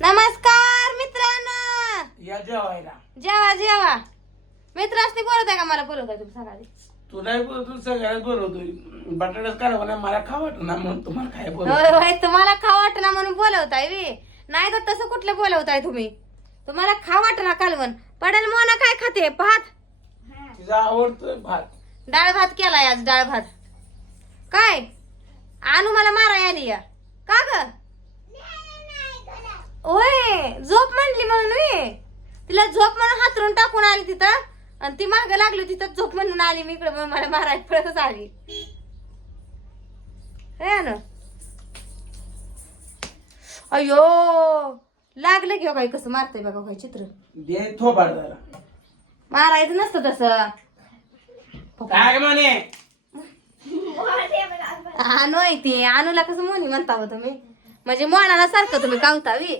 नमस्कार मित्रांनो. या जेवायला. जेवा जेवा. मित्रांनी बोलत आहे का? मला बोलत आहे तुम्ही सकाळी तुलाही बोलतो बटाटाच काढवा ना मला खा ना म्हणून तुम्हाला काय बोल होय होय तुम्हाला खा वाटना म्हणून बोलवताय वी. नाही तर तसं कुठलं बोलवताय तुम्ही? तुम्हाला खा वाटना कालवण. पडेल मोना काय खाते? भात? तिचा आवडतोय भात. डाळ भात केलाय आज डाळ भात. काय? आणू मला माराय आली या. का ग? होय झोप म्हणली म्हणून मी तिला झोप म्हणून हातरून टाकून आली तिथं. आणि ती माग लागली तिथं झोप म्हणून आली मी इकडे मला मारायला पळतच आली. हे ना अयो लागलं की हो काही कसं मारतंय बघा काही चित्र. दे थोबाड जरा. मारायचं नसतं तसं. काय म्हणे आणू आहे ते आणूला कसं मोनी म्हणता हो तुम्ही? म्हणजे मोनाला सारखं तुम्ही कावतावी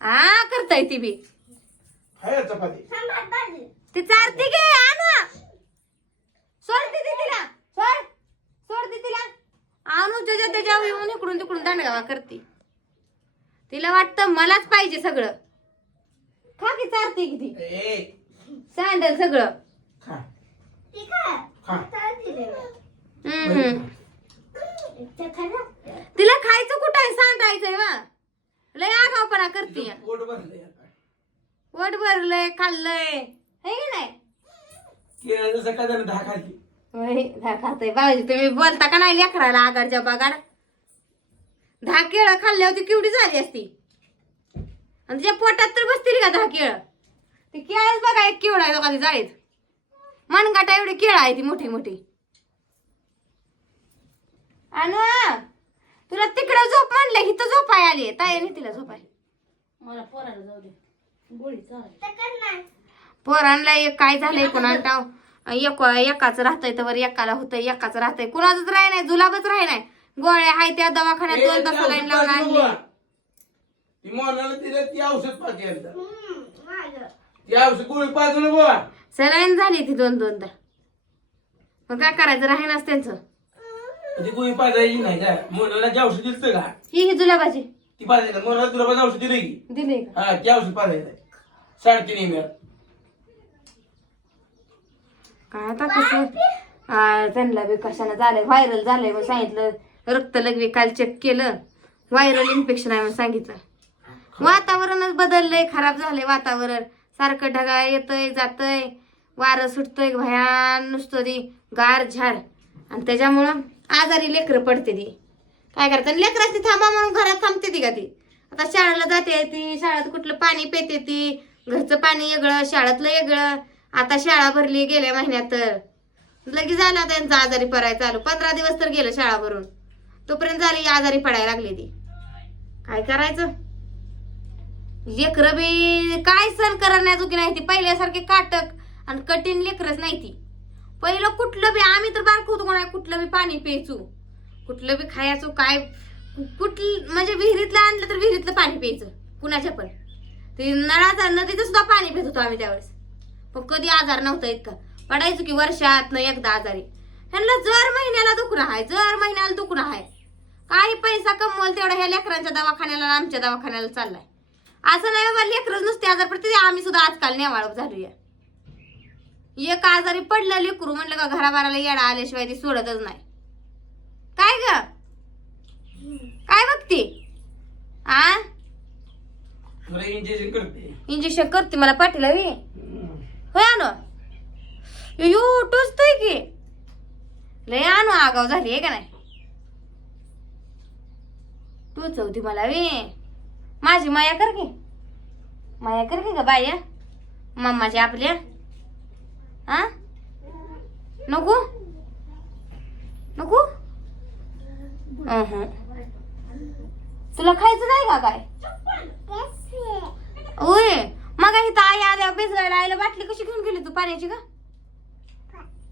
हा करताय ती बी. हाय चपाती ती चारती गे आणू. सोड दे तिला. सोड. सोड दे तिला. आणू त्याच्या त्याच्यावर येऊन इकडून तिकडून दांडगावा करते. तिला वाटतं मलाच पाहिजे सगळं. खा की चारते की ती ए. सँडल सगळं. खा. खा. हम्म कुठं आहे सांडायचंय वा लय करते पोट भरलंय आता. वट भरलंय खाल्लंय. हे की नाही? केळं जसं काय जरा दहा खाल्ली. होय, धा खातंय बाबाजी तुम्ही बोलता का नाही लेकराला आगाडच्या बागाड दहा केळं खाल्ल्या होती केवढी झाली असती? आणि तिच्या पोटात तर बसतील का दहा केळं? ती केळच बघा एक केवढा आहे दोघा जाळीत. मनगाटा एवढी केळं आहे ती मोठी मोठी. अनु तुला तिकडे झोप म्हणलं इथं झोपाय आली ताईने तिला झोपाय. मला पोराला जाऊ दे. गोळी चालेल. पोरांना एक काय झालंय कोणाला एक एकाच राहतंय तर एकाला होतंय एकाच राहतंय. कुणाचंच राही नाही जुलाबच राही नाही. गोळ्या हाय त्या दवाखान्यात दोन तास लाईन औषध लावून आणली. बुवा. ती मोनाला दिलं ती औषध पाहिजे ती औषध गोळी सलाईन झाली ती दोन दोनदा. मग काय करायचं? राहीनाच त्यांचं. ती गोळी पाजायची नाही का मोनाला जे औषध दिलं का? ही ही जुलाबाची. ती पाजायची मोनाला तुला पाहिजे औषध दिलं. की दिली का? हा ते औषध पाजायचं साडेतीन एम काय आता कसं? आ, त्यांना बी कशानं झालंय? व्हायरल झालंय मग सांगितलं. रक्त लगवी काल चेक केलं. व्हायरल इन्फेक्शन आहे मग सांगितलं. वातावरणच बदललंय खराब झालंय वातावरण. सारखं ढगाळ येतंय जातंय. वारं सुटतंय भयान नुसतं ती गार झाड. आणि त्याच्यामुळं आजारी लेकरं पडते ती. काय करतात लेकराची थांबा म्हणून घरात थांबते ती का ती? आता शाळेला जाते ती शाळेत कुठलं पाणी पेते ती घरचं पाणी वेगळं शाळेतलं वेगळं. आता शाळा भरली गेल्या महिन्यात तर. लगेच झाला त्यांचा आजारी पडायला चालू. पंधरा दिवस तर गेलं शाळा भरून. तोपर्यंत झाली आजारी पडायला लागली ती. काय करायचं? लेकरं बी काय सण करण्याजोगी नाही ती. पहिल्यासारखे काटक आणि कठीण लेकरच नाही ती. पहिलं कुठलं बी आम्ही तर बारक होतो कोणा कुठलं बी पाणी प्यायचो. कुठलं बी खायचो काय कुठलं म्हणजे विहिरीतलं आणलं तर विहिरीतलं पाणी प्यायचं कुणाच्या पण. ते नळाचा नदीचं सुद्धा पाणी पित होतो आम्ही त्यावेळेस. पण कधी आजार नव्हता इतका. पडायचो की वर्षात एकदा आजारी. ह्यांना जर महिन्याला दुखणं आहे जर महिन्याला दुखणं आहे. काही पैसा कमवल तेवढा ह्या लेकरांच्या दवाखान्याला आमच्या दवाखान्याला चाललाय. असं नाही बाबा लेकरच नुसते आजार पडते ते आम्ही सुद्धा आजकाल नेवाळप झालोय. एक आजारी पडलं लेकरू म्हणलं का घराबाराला येडा आल्याशिवाय ती सोडतच नाही. काय ग? काय बघते? आ? तुला इंजेक्शन करते. इंजेक्शन करते मला पाठीला वी. होय आणू यो टोचतोय की. लय आणू आगाव झाली आहे का नाही? टोचवती मला वे. माझी माया कर की. माया कर की ग बाया. मम्माच्या आपल्या. हा नको अहं. तुला खायचं नाही का काय ओय मग इथं आई आल्या भिजवायला आईला बाटली कशी घेऊन गेली तू? पाण्याची का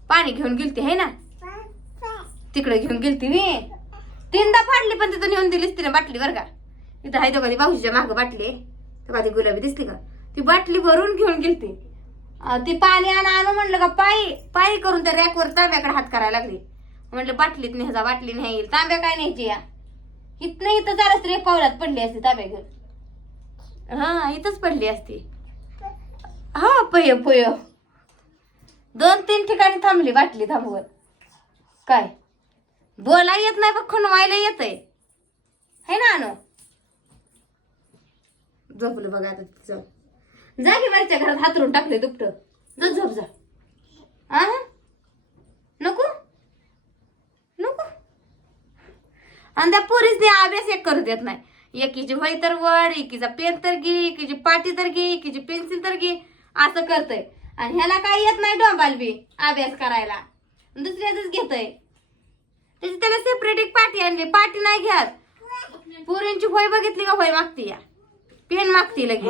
पाणी घेऊन गेलती है ना? तिकडे घेऊन गेलती मी. तीनदा फाडली पण तिथं नेऊन दिलीस तिने बाटली बरं का? इथं आहे तो कधी भाऊजीच्या मागं बाटली आहे. तो कधी गुलाबी दिसली का ती बाटली भरून घेऊन गेलती. ती पाणी आणा आणू म्हणलं का पायी पायी करून त्या रॅकवर तांब्याकडे हात करायला लागली. म्हणलं बाटलीत न्यायचा बाटली नाही तांब्या काय न्यायची या? इथनं इथं जराच रे पावलात पडली असते तांब्या घेऊन. हा इथंच पडली असती. हा पय पय दोन तीन ठिकाणी थांबली बाटली थांबवत. काय? बोला येत नाही पण खुणवायला येत आहे है ना अनु? झोपलं बघा आता तिचं. जा की वरच्या घरात हातरून टाकले दुपट. जा झोप जा. आ नको नको आणि त्या पोरीसने अभ्यास एक करू देत नाही. एकीची वही तर वड एकीचा पेन तर घे एकीची पाटी तर घे एकीची पेन्सिल तर घे असं करतय. आणि ह्याला काय येत नाही डोंबाल बी अभ्यास करायला. दुसऱ्याच घेतय. त्याची त्याला सेपरेट एक पाटी आणली. पाटी नाही घ्यात पोरींची वय बघितली का? वय मागती या. पेन मागती लगे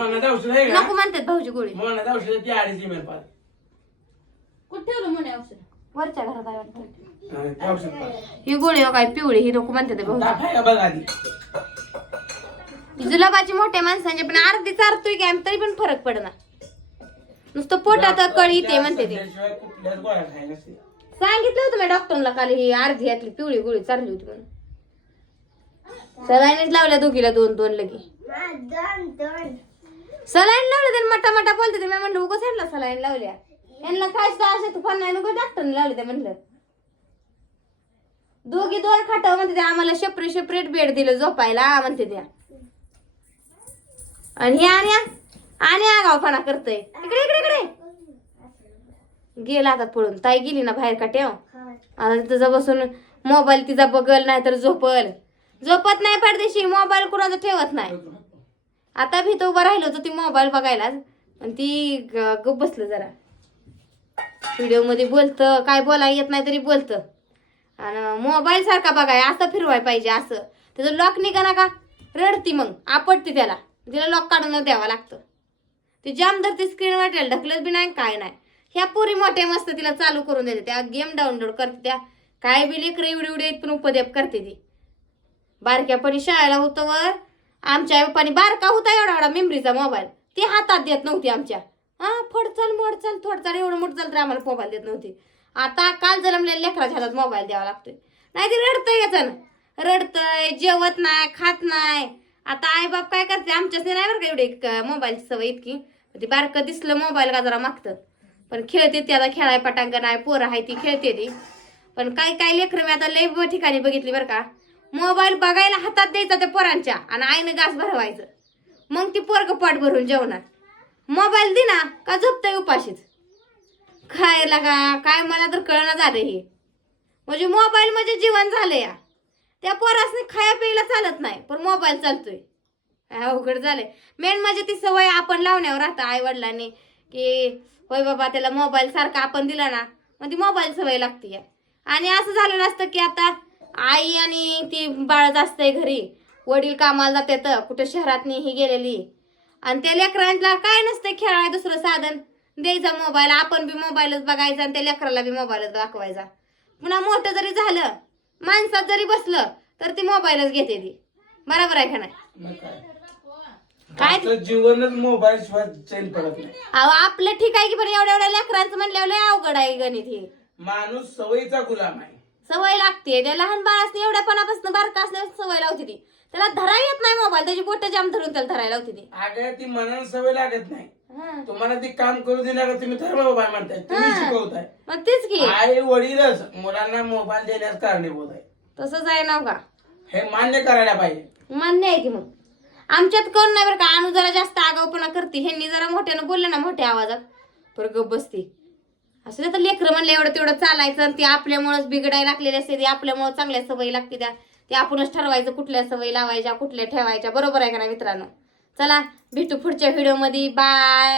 नको म्हणतात भाऊजी गोळी. कुठे ठेवलं म्हणे औषध? वरच्या घरात आहे वाटतं. हा, ते ही गोळी हो काय पिवळी ही नको म्हणतात भाऊ ताप आहे का बघ आधी. जुलाबाची मोठ्या माणसांचे पण अर्धी चारतोय काय तरी पण फरक पडना. नुसतं पोटात कळ येते म्हणते ते. सध्याशिवाय कुठल्याच गोळ्या खायला नसते. सांगितलं होतं मी डॉक्टरला काल ही अर्धी यातली पिवळी गोळी चालली होती म्हणून. सलाईनच लावल्या दोघीला दोन दोन लगी. सलाईन लावले त्याने मटा मटा बोलते ते. मी म्हणलं उगाच ह्यांना सलाईन लावल्या. यांना काय सुद्धा असे पण नाही नको डॉक्टरने लावले ते म्हणलं दोघी दोन खाटाव म्हणते ते आम्हाला सेपरेट सेपरेट बेड दिलं झोपायला म्हणते त्या. आणि हे आणि आणि आगावपणा करतय. इकडे इकडे इकडे. गेला आता पळून. ताई गेली ना बाहेर का ठेव आता तिथं बसून मोबाईल तिचा बगल नाही तर झोपल. झोपत नाही परदेशी मोबाईल कुणाचा ठेवत नाही. आता भी तो उभं राहिलो होतो ती मोबाईल बघायला आणि ती ग- बसलं जरा. व्हिडिओमध्ये बोलतं काय बोलाय येत नाही तरी बोलतं. आणि मोबाईल सारखा बघाय असं फिरवाय पाहिजे असं. त्याचं लॉक निघा ना का रडती मग आपटते त्याला. तिला लॉक काढून द्यावा लागतं. ती जाम धरती स्क्रीन वाटेल ढकलत बी नाही काय नाही. ह्या पोरी मोठ्या मस्त तिला चालू करून देते. त्या गेम डाउनलोड करते त्या. काय बी लेकर एवढे एवढे पण उपदेप करते ती. बारक्यापणी शाळेला होतं वर. आमच्या पप्पानी बारका होता एवढा एवढा मेमरीचा मोबाईल ती हातात देत नव्हती आमच्या. हा फड चाल मोड चाल थोड चाल एवढं मोठं चाल तर आम्हाला मोबाईल देत नव्हती. आता काल जन्मलेल्या लेकराच्या हातात मोबाईल द्यावा लागतोय. नाही ते रडतंय याचं रडतंय जेवत नाही खात नाही. आता आई बाप काय करते? आमच्याच नाही बरं का एवढी मोबाईलची सवय इतकी. ती बारकं दिसलं मोबाईल का जरा मागतं. पण खेळते ती आता खेळाय पटांगण आहे पोरं आहे ती खेळते ती. पण काय काय लेकरं मी आता लय ठिकाणी बघितली बरं का. मोबाईल बघायला हातात द्यायचा त्या पोरांच्या आणि आईनं घास भरवायचं. मग ती पोरग पाठ भरून जेवणार. मोबाईल दिना ना का झोपतंय उपाशीच? खायला का काय मला तर कळना झालं हे. म्हणजे मोबाईल म्हणजे जीवन झालं या. त्या पोरासने खाया प्यायला चालत नाही पण मोबाईल चालतोय. काय अवघड झालंय. मेन म्हणजे ती सवय आपण लावण्यावर राहतं आई वडिलांनी की होय बाबा त्याला मोबाईल सारखा आपण दिला ना मग ती मोबाईल सवय लागते आणि असं झालेलं असतं की आता आई आणि ती बाळच असतंय घरी वडील कामाला जाते तर कुठे शहरात ही गेलेली आणि त्या लेकरांना काय नसतं खेळाय दुसरं साधन. द्यायचा मोबाईल आपण बी मोबाईलच बघायचा आणि त्या लेकराला बी मोबाईलच दाखवायचा. पुन्हा मोठं जरी झालं माणसात जरी बसलं तर ती मोबाईलच घेते ती. बरोबर आहे का नाही? काय? जीवनच मोबाईल शिवाय चैन पडत नाही. अहो आपलं ठीक आहे की पण एवढ्या एवढ्या लेकरांचं म्हणल्यावर लय अवघड आहे गणित हे. माणूस सवयीचा गुलाम आहे. सवय लागते. त्या लहान बाळासनी एवढ्यापणापासून बारका असल्यावर सवय लावते ती. त्याला धरा येत नाही मोबाईल. त्याची बोट जाम धरून त्याला धरायला लावते ती. अगं ती मनानं सवय लागत नाही. हा. तुम्हाला ती काम करू देणार का तुम्ही? धर्म मोबाईल म्हणताय. तुम्ही हा. शिकवताय. मग तेच की. आई वडीलच मुलांना मोबाईल देण्यास कारणीभूत आहे. तसंच आहे ना का हे मान्य करायला पाहिजे. मान्य आहे की मग. आमच्यात कोण नाही बरं का. अनु जरा जास्त आगाऊपणा करते. ह्यांनी जरा मोठ्यानं बोललं ना मोठ्या आवाजात. पर गप बसते. असं तर लेकरं म्हणलं एवढं तेवढं चालायचं आणि ते आपल्यामुळेच बिघडायला लागलेले असते. ते आपल्यामुळे चांगल्या सवयी लागते त्या. ते आपणच ठरवायचं कुठल्या सवयी लावायच्या कुठल्या ठेवायच्या. बरोबर आहे का ना मित्रांनो? चला भेटू पुढच्या व्हिडिओमध्ये बाय